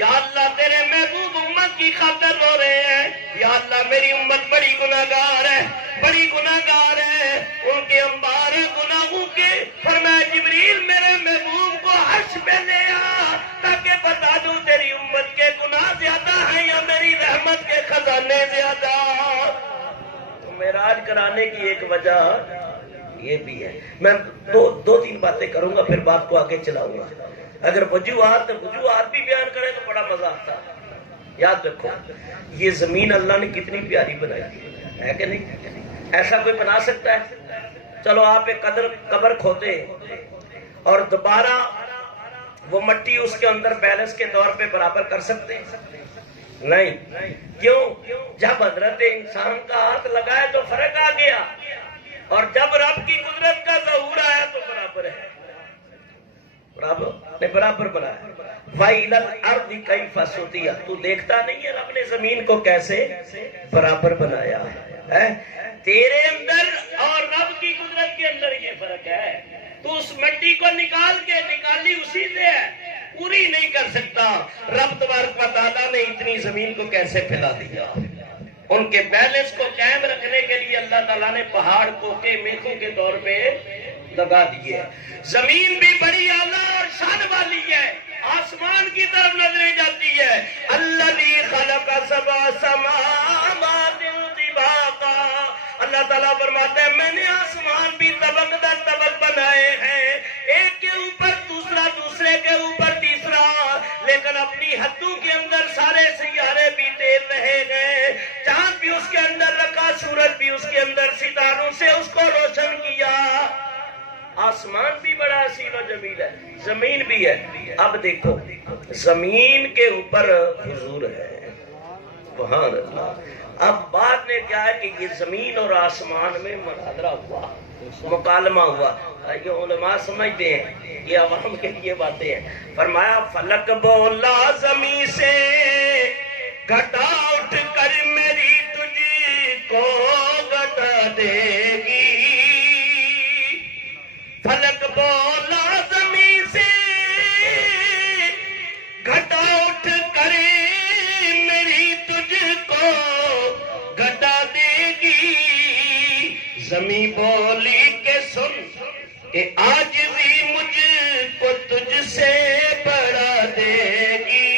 یا اللہ تیرے محبوب امت کی خاطر رو رہے ہیں، یا اللہ میری امت بڑی گناہگار ہے، بڑی گناہگار ہے، ان کے انبار ہے گناہوں کے۔ فرمایا جبریل میرے محبوب کو عرش پہ لے آ تاکہ بتا دوں تیری امت کے گناہ زیادہ ہیں یا میری رحمت کے خزانے زیادہ۔ تو معراج کرانے کی ایک وجہ یہ بھی ہے۔ میں دو تین باتیں کروں گا پھر بات کو آگے چلاؤں گا۔ اگر وجوہات بھی بیان کرے تو بڑا مزہ آتا ہے۔ یاد رکھو یہ زمین اللہ نے کتنی پیاری بنائی ہے کہ نہیں؟ ایسا کوئی بنا سکتا ہے؟ چلو آپ ایک قبر کھوتے اور دوبارہ وہ مٹی اس کے اندر بیلنس کے طور پہ برابر کر سکتے ہیں؟ نہیں۔ کیوں؟ جب حضرت انسان کا ہاتھ لگائے تو فرق آ گیا، اور جب رب کی قدرت کا ظہور آیا تو برابر ہے، برابر بنایا۔ وَإِلَى الْأَرْضِ كَيْفَ سُطِحَتْ، تو دیکھتا نہیں ہے رب نے زمین کو کیسے برابر بنایا ہے؟ تیرے اندر اور رب کی قدرت کے اندر یہ فرق ہے۔ تو اس مٹی کو نکالی اسی سے ہے، پوری نہیں کر سکتا۔ رب تبارک و تعالیٰ نے اتنی زمین کو کیسے پھیلا دیا؟ ان کے بیلنس کو قائم رکھنے کے لیے اللہ تعالیٰ نے پہاڑ کو میخوں کے طور پہ لگا دیے۔ زمین بھی بڑی اعلیٰ اور شان والی ہے، آسمان کی طرف نظریں جاتی ہے۔ الذی خلق سبع سماوات طباقا، اللہ تعالیٰ فرماتا ہے میں نے آسمان بھی طبق در طبق بنائے ہیں، ایک کے اوپر دوسرا، دوسرے کے اوپر تیسرا، لیکن اپنی حدوں کے اندر سارے سیارے بھی تیز رہے گئے، چاند بھی اس کے اندر رکھا، سورج بھی اس کے اندر، ستاروں سے اس کو روشن کیا۔ آسمان بھی بڑا حسین و جمیل ہے، زمین بھی ہے۔ اب دیکھو زمین کے اوپر حضور ہے، سبحان اللہ۔ اب بات نے کیا ہے کہ یہ زمین اور آسمان میں مناظرہ ہوا، مکالمہ ہوا۔ یہ علماء سمجھتے ہیں، یہ عوام کے لیے باتیں ہیں۔ فرمایا فلک بولا زمین سے گھٹا اٹھ کر میری تجھ کو گھٹا دے گی، فلک بولا زمین سے گھٹا اٹھ کر میری تجھ کو گھٹا دے گی، زمین بولی کہ سن کہ آج بھی مجھ کو تجھ سے بڑا دے گی،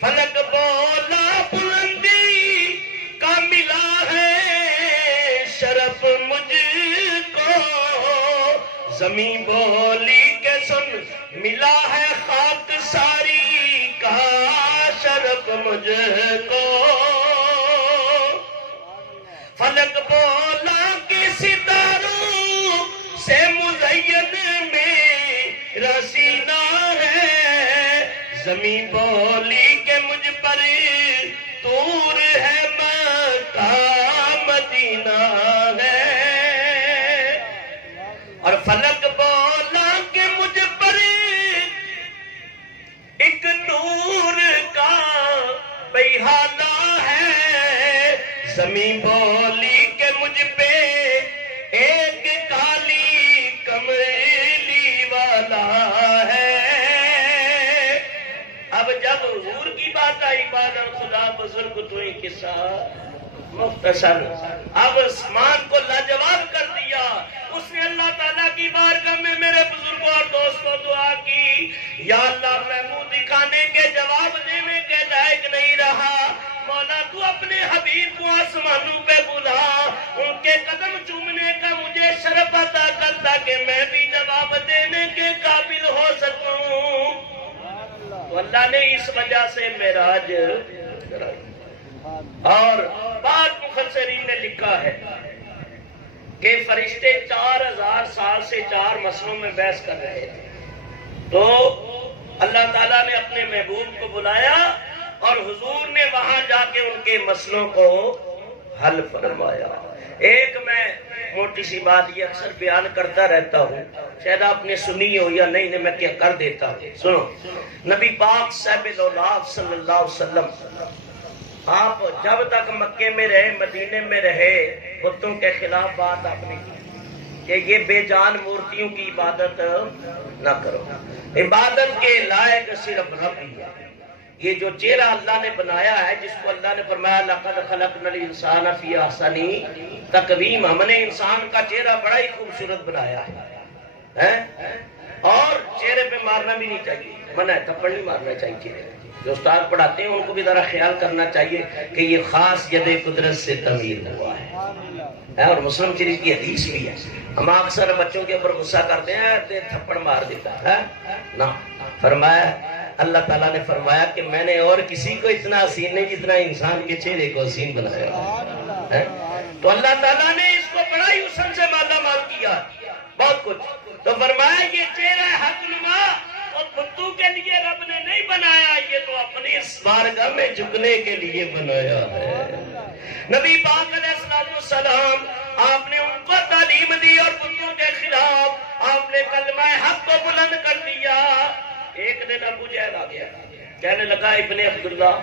فلک بولا بلندی کا ملا ہے شرف مجھ کو، زمین بولی کہ سن ملا ہے خاک ساری کا شرف مجھ کو، فلک بولا کہ ستاروں سے مزین میرا سینہ ہے، زمین بولی کہ مجھ پر طور ہے مکہ مدینہ ہے، اور فلک بولا کہ مجھ پر ایک نور کا بہانہ ہے، زمین بولی کہ مجھ پہ ایک کالی کملی والا ہے۔ اب جب حضور کی بات آئی بادل خدا بزرگ تو ہی قصہ مختصر، اب آسمان کو لاجواب کر دیا۔ اس نے اللہ تعالیٰ کی بارگاہ میں میرے بزرگوں اور دوستوں دعا کی، یا اللہ میں منہ دکھانے کے جواب دینے کے لائق نہیں رہا، مولا تو اپنے حبیب کو آسمانوں پہ بلا، ان کے قدم چومنے کا مجھے شرف عطا کر تاکہ میں بھی جواب دینے کے قابل ہو سکوں۔ تو اللہ نے اس وجہ سے معراج کرائی۔ اور بعض مفسرین نے لکھا ہے کہ فرشتے 4000 سال سے 4 مسئلوں میں بحث کر رہے تھے، تو اللہ تعالیٰ نے اپنے محبوب کو بلایا اور حضور نے وہاں جا کے ان کے مسئلوں کو حل فرمایا۔ ایک میں موٹی سی بات یہ اکثر بیان کرتا رہتا ہوں، شاید آپ نے سنی ہو یا نہیں، میں کیا کر دیتا ہوں۔ سنو، نبی پاک صاحب الاولاد صلی اللہ علیہ وسلم آپ جب تک مکے میں رہے، مدینے میں رہے، بتوں کے خلاف بات آپ نے کی، کہ یہ بے جان مورتیوں کی عبادت نہ کرو، عبادت کے لائق صرف رب ہی ہے۔ یہ جو چہرہ اللہ نے بنایا ہے، جس کو اللہ نے فرمایا لَقَدْ خَلَقْنَا الْإِنسَانَ فِي أَحْسَنِ تَقْوِيمٍ، ہم نے انسان کا چہرہ بڑا ہی خوبصورت بنایا ہے، اور چہرے پہ مارنا بھی نہیں چاہیے، منع ہے، تھپڑ نہیں مارنا چاہیے چہرے پہ۔ جو استاد پڑھاتے ہیں ان کو بھی ذرا خیال کرنا چاہیے کہ یہ خاص ید قدرت سے تعمیر ہوا ہے، اور مسلم شریف کی حدیث بھی ہے۔ ہم اکثر بچوں کے اوپر غصہ کرتے ہیں، تھپڑ مار دیتا ہے نا، فرمایا اللہ تعالیٰ نے فرمایا کہ میں نے اور کسی کو اتنا حسین نہیں جتنا انسان کے چہرے کو حسین بنایا ہے۔ تو اللہ تعالیٰ نے اس کو بڑا ہی حسن سے مالا مال کیا، بہت کچھ۔ تو فرمایا یہ چہرہ حق نما اور بتوں کے لیے رب نے نہیں بنایا، یہ تو اپنی اس بارگاہ میں جھکنے کے لیے بنایا ہے۔ نبی پاک علیہ السلام آپ نے ان کو تعلیم دی اور بتوں کے خلاف آپ نے کلمہ حق کو بلند کر دیا۔ ایک دن ابو جہل آ گیا، کہنے لگا ابن عبداللہ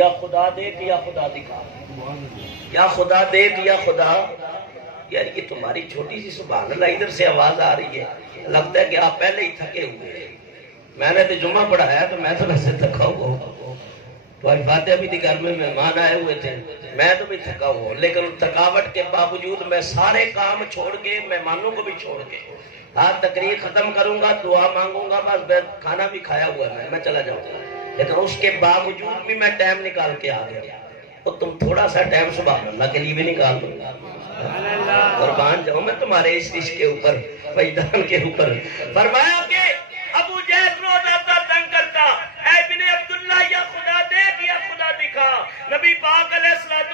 یا خدا دیکھ یا خدا دکھا، یا خدا دیکھ یا خدا۔ یار یہ تمہاری چھوٹی سی سبحان اللہ ادھر سے آواز آ رہی ہے، لگتا ہے کہ آپ پہلے ہی تھکے ہوئے ہیں۔ میں نے تو جمعہ پڑھایا تو میں تو ویسے تھکا ہوا ہوں، تمہاری فاتحہ بھی تھی، گھر میں مہمان آئے ہوئے تھے، میں تو بھی تھکا ہوا ہوں، لیکن تھکاوٹ کے باوجود میں سارے کام چھوڑ کے، مہمانوں کو بھی چھوڑ کے آج تقریر ختم کروں گا، دعا مانگوں گا، بس کھانا بھی کھایا ہوا ہے، میں چلا جاؤں گا، لیکن اس کے باوجود بھی میں ٹائم نکال کے آ گیا۔ تو تم تھوڑا سا ٹائم سبحان اللہ کے لیے بھی نکال دو، قربان جاؤں میں تمہارے اس عشق کے اوپر، فیضان کے اوپر۔ فرمایا کہ ابو جہل روز آتا تنگ کرتا، اے ابن عبداللہ یا خدا دیکھ یا خدا دکھا۔ نبی پاک علیہ السلام